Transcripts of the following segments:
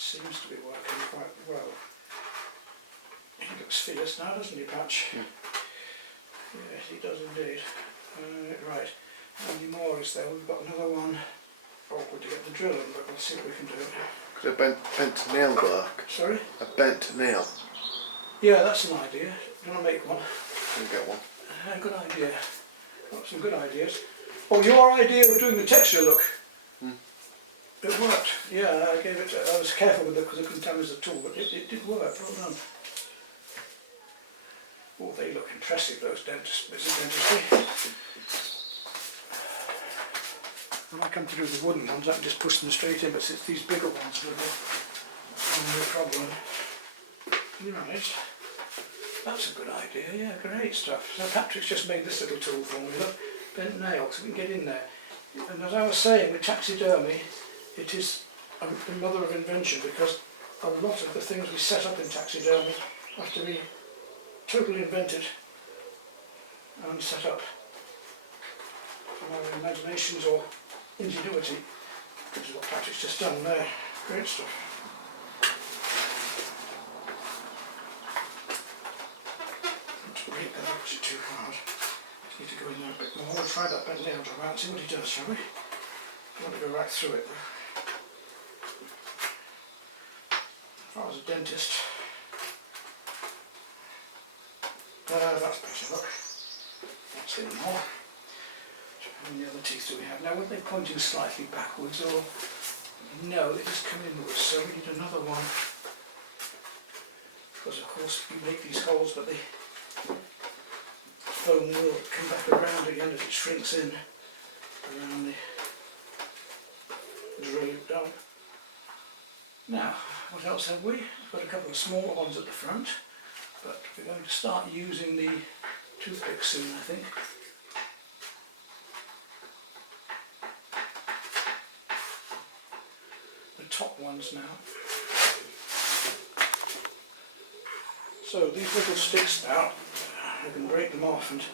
Seems to be working quite well. He looks fierce now, doesn't he, Patch? Yeah. Yes, he does indeed. Right, how many more is there? We've got another one. Awkward to get the drill in, but we'll see what we can do. Could a bent nail work? Sorry? A bent nail. Yeah, that's an idea. Do you want to make one? Can you get one? Good idea. Got some good ideas. Oh, your idea of doing the texture look. It worked. Yeah, I gave it. I was careful with it because I couldn't tell it was a tool, but it did work. Well done. Oh, they look impressive, those bits of dentistry. When I come to do the wooden ones, I can just push them straight in, but it's these bigger ones that are the problem. Right. That's a good idea. Yeah, great stuff. So Patrick's just made this little tool for me. Look, bent nail, so we can get in there. And as I was saying, with taxidermy, it is the mother of invention, because a lot of the things we set up in taxidermy have to be totally invented and set up from our imaginations or ingenuity, which is what Patrick's just done there. Great stuff. Not to break that edge too hard. Just need to go in there a bit more. We'll try that bent nail job out and see what he does, shall we? I want to go right through it though. If I was a dentist, that's better, look. That's in more. How many other teeth do we have? Now, were they pointing slightly backwards or? No, they just come inwards, so we need another one. Because of course we make these holes, but the foam will come back around again as it shrinks in around the drill loop down. Now, what else have we? We've got a couple of smaller ones at the front, but we're going to start using the toothpick soon, I think. The top ones now. So these little sticks now, we can break them off and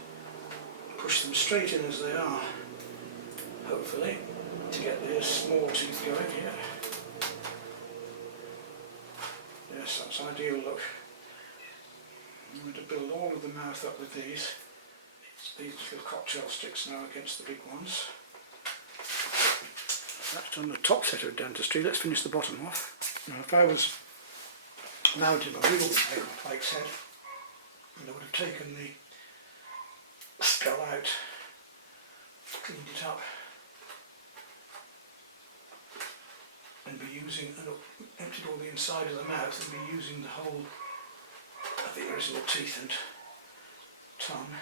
push them straight in as they are, hopefully, to get the small teeth going here. Yes, that's ideal look. I'm going to build all of the mouth up with these little cocktail sticks now against the big ones. That's done the top set of dentistry. Let's finish the bottom off. Now, if I was mounting a real Pike on Pike's head, and I would have taken the skull out, cleaned it up, and be using, and emptied all the inside of the mouth and be using the whole of the original teeth and tongue.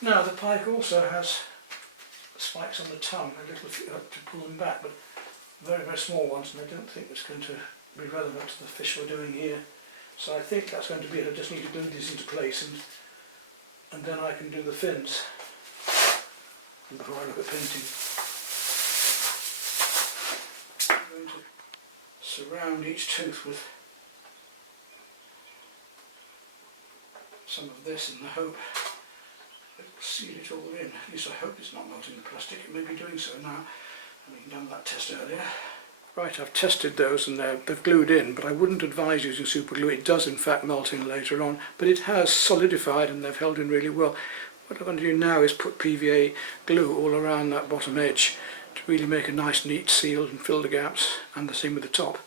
Now the Pike also has spikes on the tongue, a little to pull them back, but very, very small ones, and I don't think it's going to be relevant to the fish we're doing here. So I think that's going to be it. I just need to glue these into place, and then I can do the fins before I look at painting. I'm going to surround each tooth with some of this in the hope it will seal it all in. At least I hope it's not melting the plastic. It may be doing so now, having done that test earlier. Right, I've tested those and they've glued in, but I wouldn't advise using super glue. It does in fact melt in later on, but it has solidified and they've held in really well. What I'm going to do now is put PVA glue all around that bottom edge to really make a nice neat seal and fill the gaps, and the same with the top.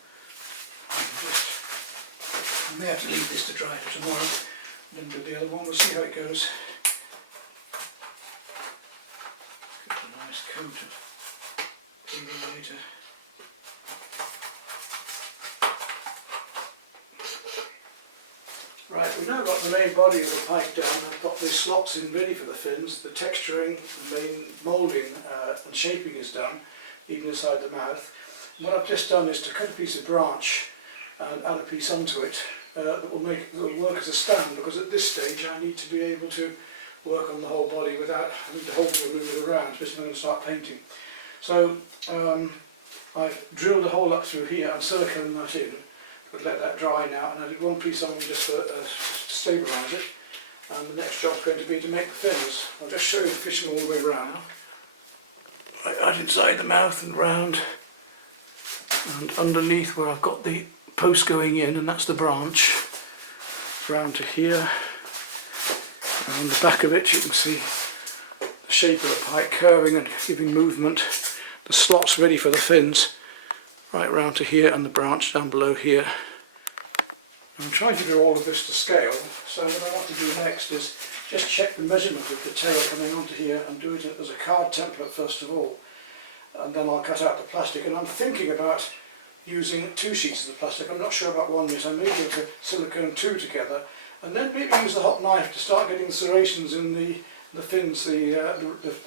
I may have to leave this to dry for tomorrow, then do the other one. We'll see how it goes. nice coat of cleaning later. Right, we've now got the main body of the Pike done. I've got the slots in ready for the fins, the texturing, the main moulding and shaping is done, even inside the mouth. And what I've just done is to cut a piece of branch and add a piece onto it that will work as a stand, because at this stage I need to be able to work on the whole body without having to hold or move it around, especially when I'm going to start painting. So I've drilled a hole up through here and siliconed that in. But let that dry now, and I did one piece on just to stabilise it, and the next job's going to be to make the fins. I'll just show you the fish all the way round. Right inside the mouth and round, and underneath where I've got the post going in, and that's the branch, round to here. And on the back of it you can see the shape of the pike curving and giving movement. The slots ready for the fins. Right round to here, and the branch down below here. I'm trying to do all of this to scale, so what I want to do next is just check the measurement of the tail coming onto here and do it as a card template first of all, and then I'll cut out the plastic. And I'm thinking about using 2 sheets of the plastic. I'm not sure about one yet. I may be able to silicone 2 together, and then maybe use the hot knife to start getting the serrations in the fins, the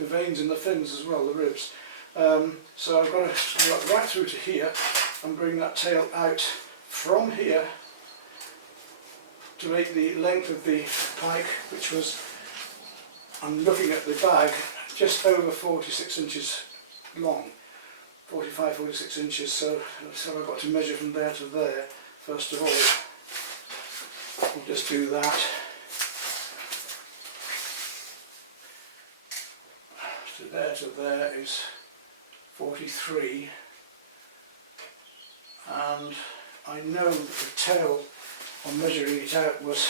veins in the fins as well, the ribs. So I've got to work right through to here and bring that tail out from here to make the length of the pike, which was, I'm looking at the bag, just over 46 inches long, 45, 46 inches, so I've got to measure from there to there first of all. We'll just do that. To there is 43, and I know that the tail, on measuring it out, was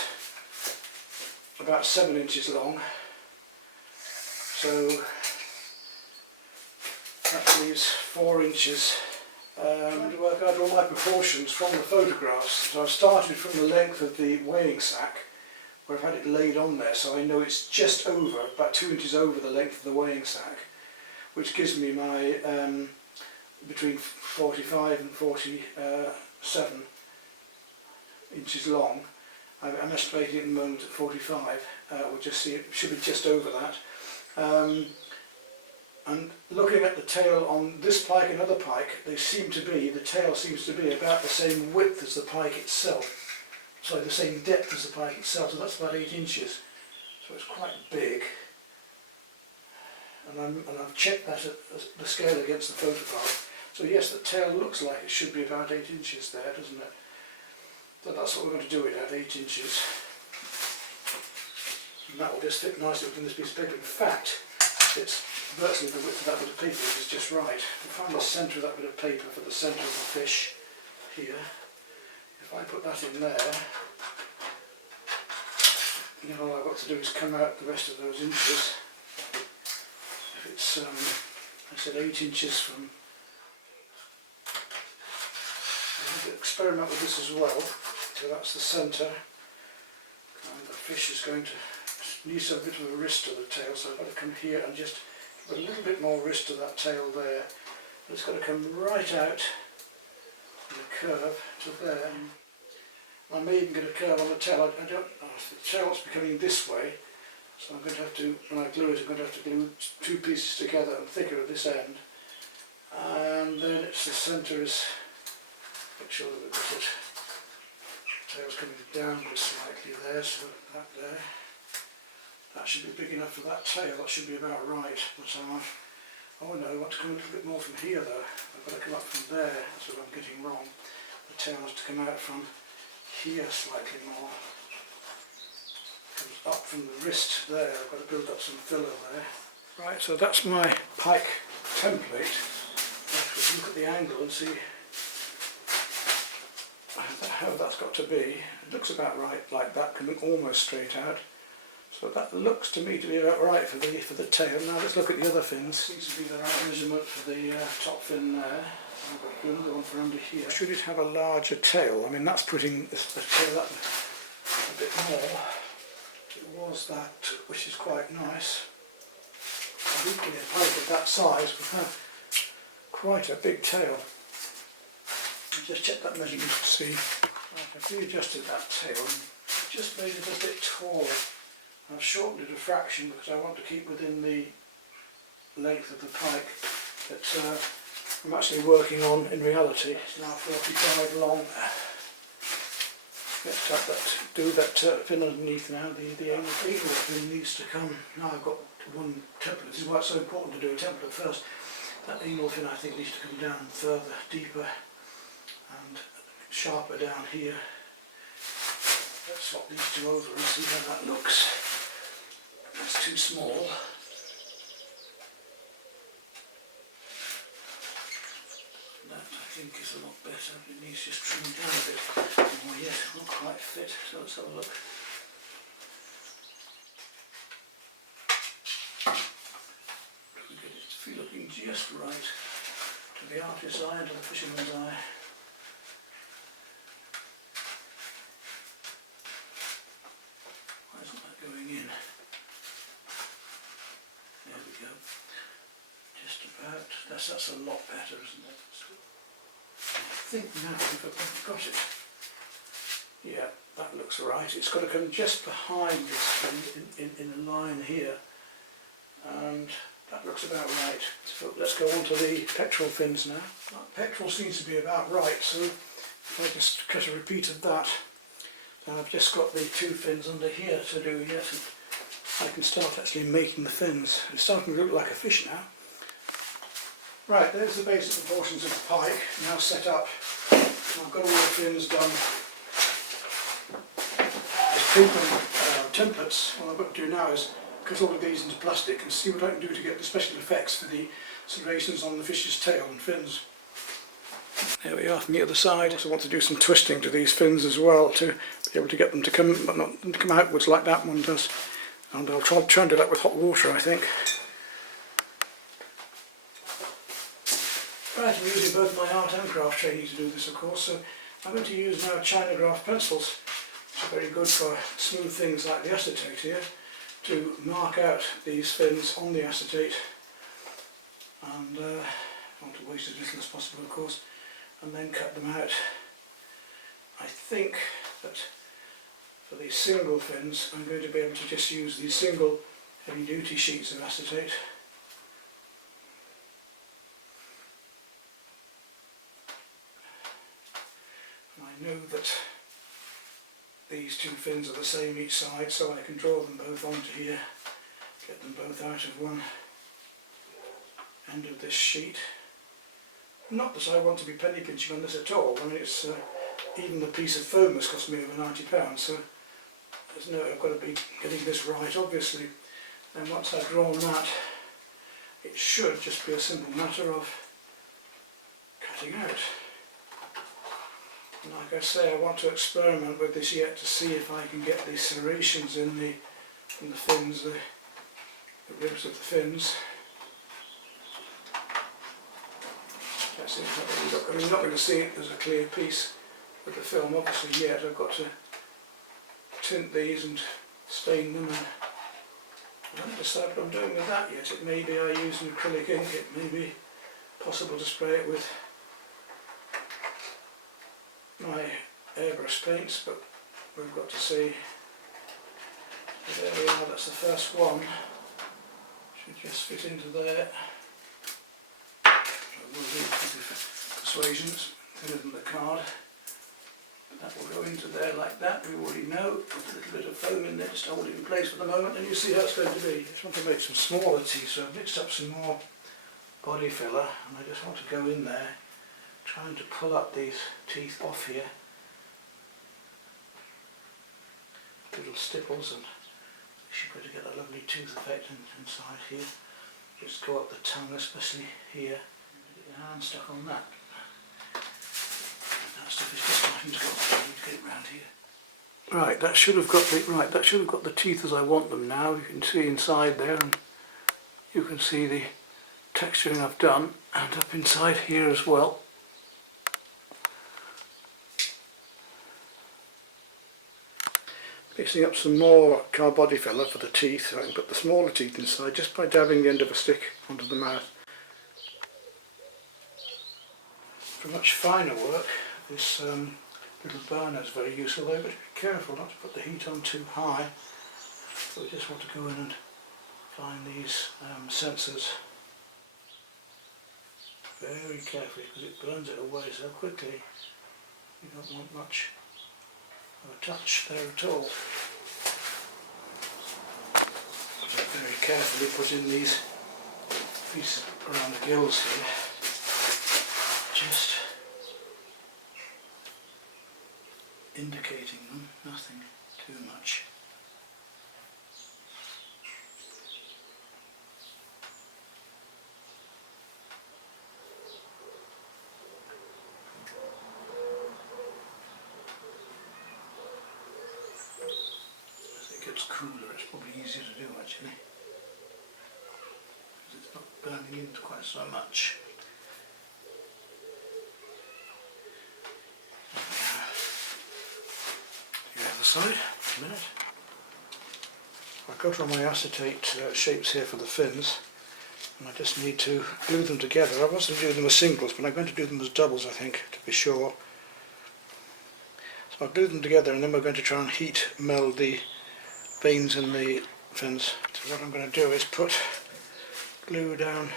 about 7 inches long, so that leaves 4 inches. To work out all my proportions from the photographs, so I've started from the length of the weighing sack, where I've had it laid on there, so I know it's just over, about 2 inches over the length of the weighing sack, which gives me my between 45 and 47 inches long. I'm estimating at the moment at 45. We'll just see, it should be just over that. And looking at the tail on this pike and other pike, the tail seems to be about the same width as the pike itself. Sorry, the same depth as the pike itself, so that's about 8 inches. So it's quite big. And I've checked that at the scale against the photograph. So yes, the tail looks like it should be about 8 inches there, doesn't it? So that's what we're going to do it at, 8 inches. And that will just fit nicely within this piece of paper. In fact, it's virtually the width of that bit of paper, which is just right. To find the centre of that bit of paper for the centre of the fish here, if I put that in there, then all I've got to do is come out the rest of those inches. If it's, I said 8 inches from, I'm going to experiment with this as well. So that's the centre, and the fish is going to need a bit of a wrist to the tail, so I've got to come here and just give a little bit more wrist to that tail there. But it's got to come right out in a curve to there. I may even get a curve on the tail. The tail's becoming this way, so I'm going to have to, when I glue it, I'm going to have to glue 2 pieces together and thicker at this end. And then it's the centre is, make sure that we've got it. Tail's coming down just slightly there, so that there. That should be big enough for that tail, that should be about right. But oh no, I want to come a little bit more from here though. I've got to come up from there, that's what I'm getting wrong. The tail has to come out from here slightly more. Comes up from the wrist there, I've got to build up some filler there. Right, so that's my pike template. Let's look at the angle and see how that's got to be. It looks about right like that, coming almost straight out. So that looks to me to be about right for the tail. Now let's look at the other fins. Seems to be the right measurement for the top fin there. I've got another one for under here. Should it have a larger tail? I mean, that's putting the tail up a bit more. It was that, which is quite nice. weekly a pike at that size would have quite a big tail. I just checked that measurement to see. I've readjusted that tail and just made it a bit taller. I've shortened it a fraction because I want to keep within the length of the pike that I'm actually working on in reality. It's now 45 long. Let's do that fin underneath now. The anal fin needs to come. Now I've got one template. This is why it's so important to do a template first. That anal fin I think needs to come down further, deeper and sharper down here. Let's swap these two over and see how that looks. That's too small. That I think is a lot better. It needs just trimmed down a bit more yet. Not quite fit, so let's have a look. We get it to be looking just right to the artist's eye and to the fisherman's eye. Why isn't that going in? There we go. Just about. That's a lot better, isn't it? I think now I've got it. Yeah, that looks right. It's got to come just behind this fin in a line here, and that looks about right. So let's go on to the petrol fins now. That petrol seems to be about right, so if I just cut a repeat of that, then I've just got the two fins under here to do yet, and I can start actually making the fins. It's starting to look like a fish now. Right, there's the basic proportions of the pike now set up. I've got all the fins done. As paper templates, what I've got to do now is cut all of these into plastic and see what I can do to get the special effects for the serrations on the fish's tail and fins. There we are from the other side. I also want to do some twisting to these fins as well to be able to get them to come outwards like that one does. And I'll try and do that with hot water, I think. Right, I'm using both my art and craft training to do this, of course, so I'm going to use now China graph pencils, which are very good for smooth things like the acetate here, to mark out these fins on the acetate, and I want to waste as little as possible, of course, and then cut them out. I think that for these single fins I'm going to be able to just use these single heavy duty sheets of acetate. I know that these two fins are the same each side, so I can draw them both onto here, get them both out of one end of this sheet. Not that I want to be penny pinching on this at all. I mean, it's even the piece of foam has cost me over £90, so there's no, I've got to be getting this right, obviously. And once I've drawn that, it should just be a simple matter of cutting out. And like I say, I want to experiment with this yet to see if I can get these serrations in the fins, the ribs of the fins. That's it. I mean, you're not going to see it as a clear piece with the film obviously yet. I've got to tint these and stain them, and I haven't decided what I'm doing with that yet. It may be I use an acrylic ink, it may be possible to spray it with my airbrush paints, but we've got to see. So there we are, that's the first one. Should just fit into there. Will do persuasions, thinner than the card. That will go into there like that, we already know, with a little bit of foam in there just to hold it in place for the moment, and you see how it's going to be. I just want to make some smaller teeth, so I've mixed up some more body filler, and I just want to go in there trying to pull up these teeth off here. Little stipples, and you should be able to get a lovely tooth effect inside here. Just go up the tongue, especially here. Get your hand stuck on that. And that stuff is just starting to go. I need to get it round here. Right, that should have got the teeth as I want them now. You can see inside there, and you can see the texturing I've done, and up inside here as well. Mixing up some more car body filler for the teeth, so I can put the smaller teeth inside just by dabbing the end of a stick onto the mouth. For much finer work, this little burner is very useful, though, but be careful not to put the heat on too high. So we just want to go in and find these sensors very carefully, because it burns it away so quickly. You don't want much of a touch there at all. So very carefully put in these pieces around the gills here, just indicating them, nothing too much. It's cooler, it's probably easier to do actually, because it's not burning in quite so much. The other side, a minute. I've got all my acetate shapes here for the fins, and I just need to glue them together. I was going to do them as singles, but I'm going to do them as doubles, I think, to be sure. So I'll glue them together, and then we're going to try and heat meld the veins in the fins. So what I'm going to do is put glue down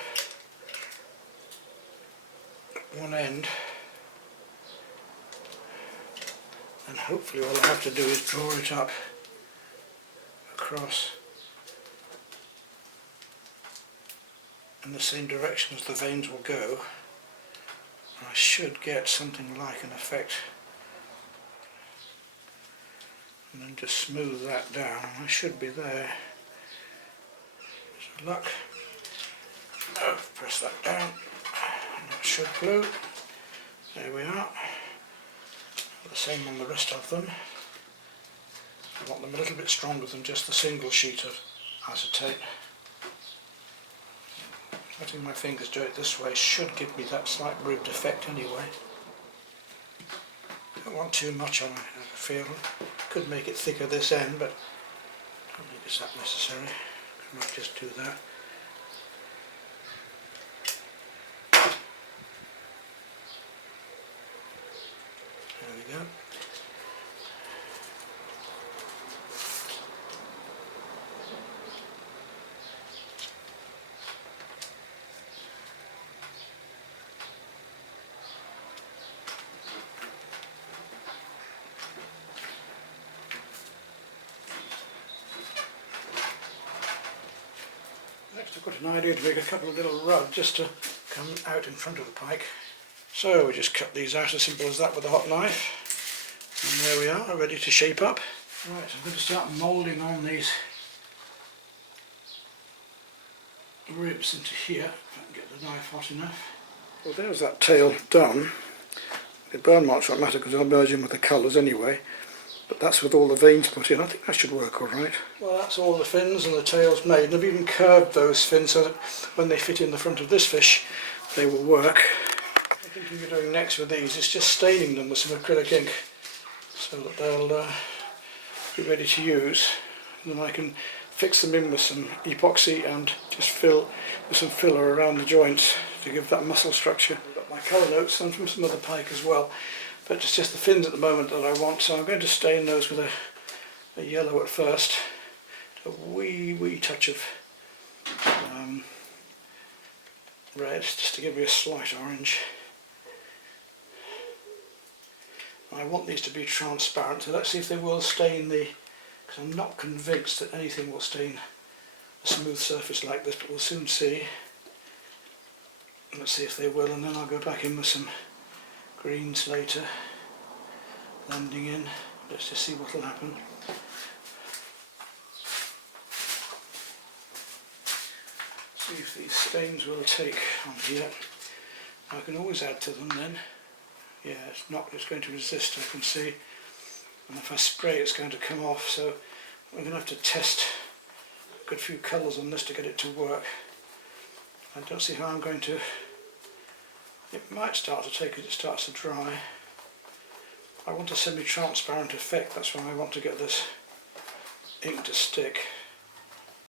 one end, and hopefully all I have to do is draw it up across in the same direction as the veins will go. I should get something like an effect. And then just smooth that down. I should be there. Just luck. Oh, press that down. And that should glue. There we are. The same on the rest of them. I want them a little bit stronger than just the single sheet of acetate. Letting my fingers do it this way should give me that slight ribbed effect anyway. Don't want too much on it, I feel. Could make it thicker this end, but I don't think it's that necessary. I might just do that. There we go. Next I've got an idea to make a couple of little rugs just to come out in front of the pike. So we just cut these out as simple as that with a hot knife. And there we are, ready to shape up. Right, so I'm going to start moulding on these ribs into here, if I can get the knife hot enough. Well, there's that tail done. The burn marks won't matter because I'll merge in with the colours anyway. But that's with all the veins put in. I think that should work all right. Well, that's all the fins and the tails made. And I've even curved those fins so that when they fit in the front of this fish, they will work. What I'm thinking of doing next with these is just staining them with some acrylic ink so that they'll be ready to use. And then I can fix them in with some epoxy and just fill with some filler around the joints to give that muscle structure. I've got my colour notes and from some other pike as well. But it's just the fins at the moment that I want, so I'm going to stain those with a yellow at first, a wee touch of red, just to give me a slight orange. I want these to be transparent, so let's see if they will stain the, because I'm not convinced that anything will stain a smooth surface like this, but we'll soon see. Let's see if they will, and then I'll go back in with some greens later, blending in. Let's just see what will happen. See if these stains will take on here. I can always add to them then. Yeah, it's going to resist, I can see. And if I spray it's going to come off, so I'm going to have to test a good few colours on this to get it to work. I don't see how I'm going to. It might start to take as it starts to dry. I want a semi-transparent effect, that's why I want to get this ink to stick.